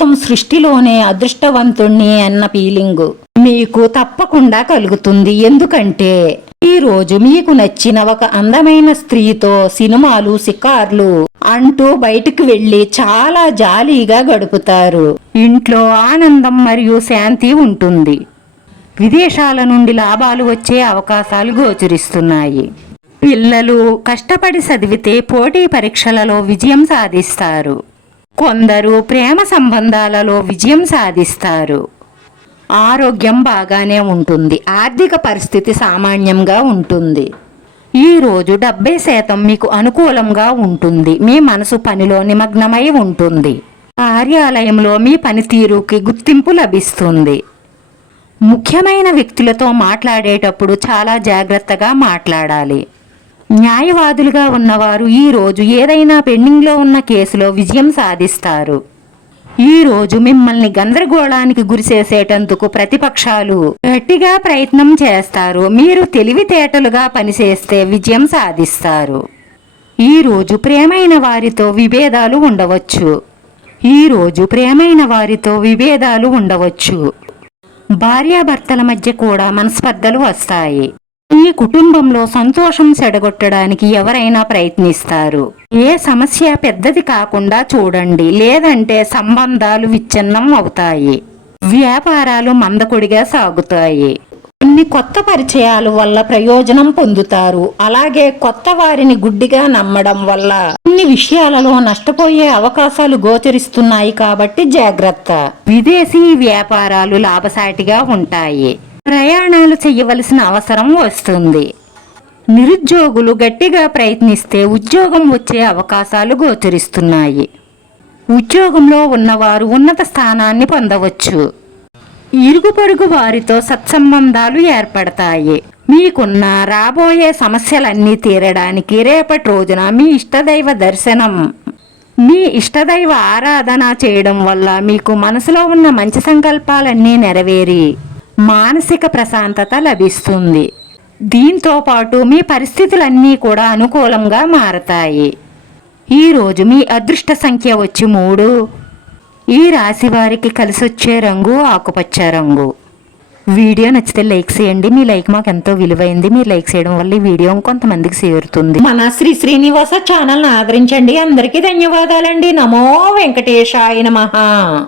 మొత్తం సృష్టిలోనే అదృష్టవంతుణ్ణి అన్న ఫీలింగు మీకు తప్పకుండా కలుగుతుంది. ఎందుకంటే ఈరోజు మీకు నచ్చిన ఒక అందమైన స్త్రీతో సినిమాలు షికార్లు అంటూ బయటికి వెళ్ళి చాలా జాలీగా గడుపుతారు. ఇంట్లో ఆనందం మరియు శాంతి ఉంటుంది. విదేశాల నుండి లాభాలు వచ్చే అవకాశాలు గోచరిస్తున్నాయి. పిల్లలు కష్టపడి చదివితే పోటీ పరీక్షలలో విజయం సాధిస్తారు. కొందరు ప్రేమ సంబంధాలలో విజయం సాధిస్తారు. ఆరోగ్యం బాగానే ఉంటుంది. ఆర్థిక పరిస్థితి సామాన్యంగా ఉంటుంది. ఈరోజు డెబ్బై శాతం మీకు అనుకూలంగా ఉంటుంది. మీ మనసు పనిలో నిమగ్నమై ఉంటుంది. కార్యాలయంలో మీ పనితీరుకి గుర్తింపు లభిస్తుంది. ముఖ్యమైన వ్యక్తులతో మాట్లాడేటప్పుడు చాలా జాగ్రత్తగా మాట్లాడాలి. న్యాయవాదులుగా ఉన్నవారు ఈరోజు ఏదైనా పెండింగ్లో ఉన్న కేసులో విజయం సాధిస్తారు. ఈ రోజు మిమ్మల్ని గందరగోళానికి గురిచేసేటందుకు ప్రతిపక్షాలు గట్టిగా ప్రయత్నం చేస్తారు. మీరు తెలివితేటలుగా పనిచేస్తే విజయం సాధిస్తారు. ఈ రోజు ప్రేమైన వారితో విభేదాలు ఉండవచ్చు. ఈరోజు ప్రేమైన వారితో విభేదాలు ఉండవచ్చు. భార్యాభర్తల మధ్య కూడా మనస్పర్ధలు వస్తాయి. మీ కుటుంబంలో సంతోషం చెడగొట్టడానికి ఎవరైనా ప్రయత్నిస్తారు. ఏ సమస్య పెద్దది కాకుండా చూడండి లేదంటే సంబంధాలు విచ్ఛిన్నం అవుతాయి. వ్యాపారాలు మందకొడిగా సాగుతాయి. కొన్ని కొత్త పరిచయాల వల్ల ప్రయోజనం పొందుతారు. అలాగే కొత్త వారిని గుడ్డిగా నమ్మడం వల్ల కొన్ని విషయాలలో నష్టపోయే అవకాశాలు గోచరిస్తున్నాయి కాబట్టి జాగ్రత్త. విదేశీ వ్యాపారాలు లాభసాటిగా ఉంటాయి. ప్రయాణాలు చేయవలసిన అవసరం వస్తుంది. నిరుద్యోగులు గట్టిగా ప్రయత్నిస్తే ఉద్యోగం వచ్చే అవకాశాలు గోచరిస్తున్నాయి. ఉద్యోగంలో ఉన్నవారు ఉన్నత స్థానాన్ని పొందవచ్చు. ఇరుగు పొరుగు వారితో సత్సంబంధాలు ఏర్పడతాయి. మీకున్న రాబోయే సమస్యలన్నీ తీరడానికి రేపటి రోజున మీ ఇష్టదైవ దర్శనం మీ ఇష్టదైవ ఆరాధన చేయడం వల్ల మీకు మనసులో ఉన్న మంచి సంకల్పాలన్నీ నెరవేరి మానసిక ప్రశాంతత లభిస్తుంది. దీంతో పాటు మీ పరిస్థితులన్నీ కూడా అనుకూలంగా మారతాయి. ఈరోజు మీ అదృష్ట సంఖ్య వచ్చి మూడు. ఈ రాశి వారికి కలిసొచ్చే రంగు ఆకుపచ్చ రంగు. వీడియో నచ్చితే లైక్ చేయండి. మీ లైక్ మాకు ఎంతో విలువైంది. మీరు లైక్ చేయడం వల్ల ఈ వీడియో కొంతమందికి చేరుతుంది. మన శ్రీ శ్రీనివాస ఛానల్ ఆదరించండి. అందరికీ ధన్యవాదాలండి. నమో వెంకటేశాయ మహా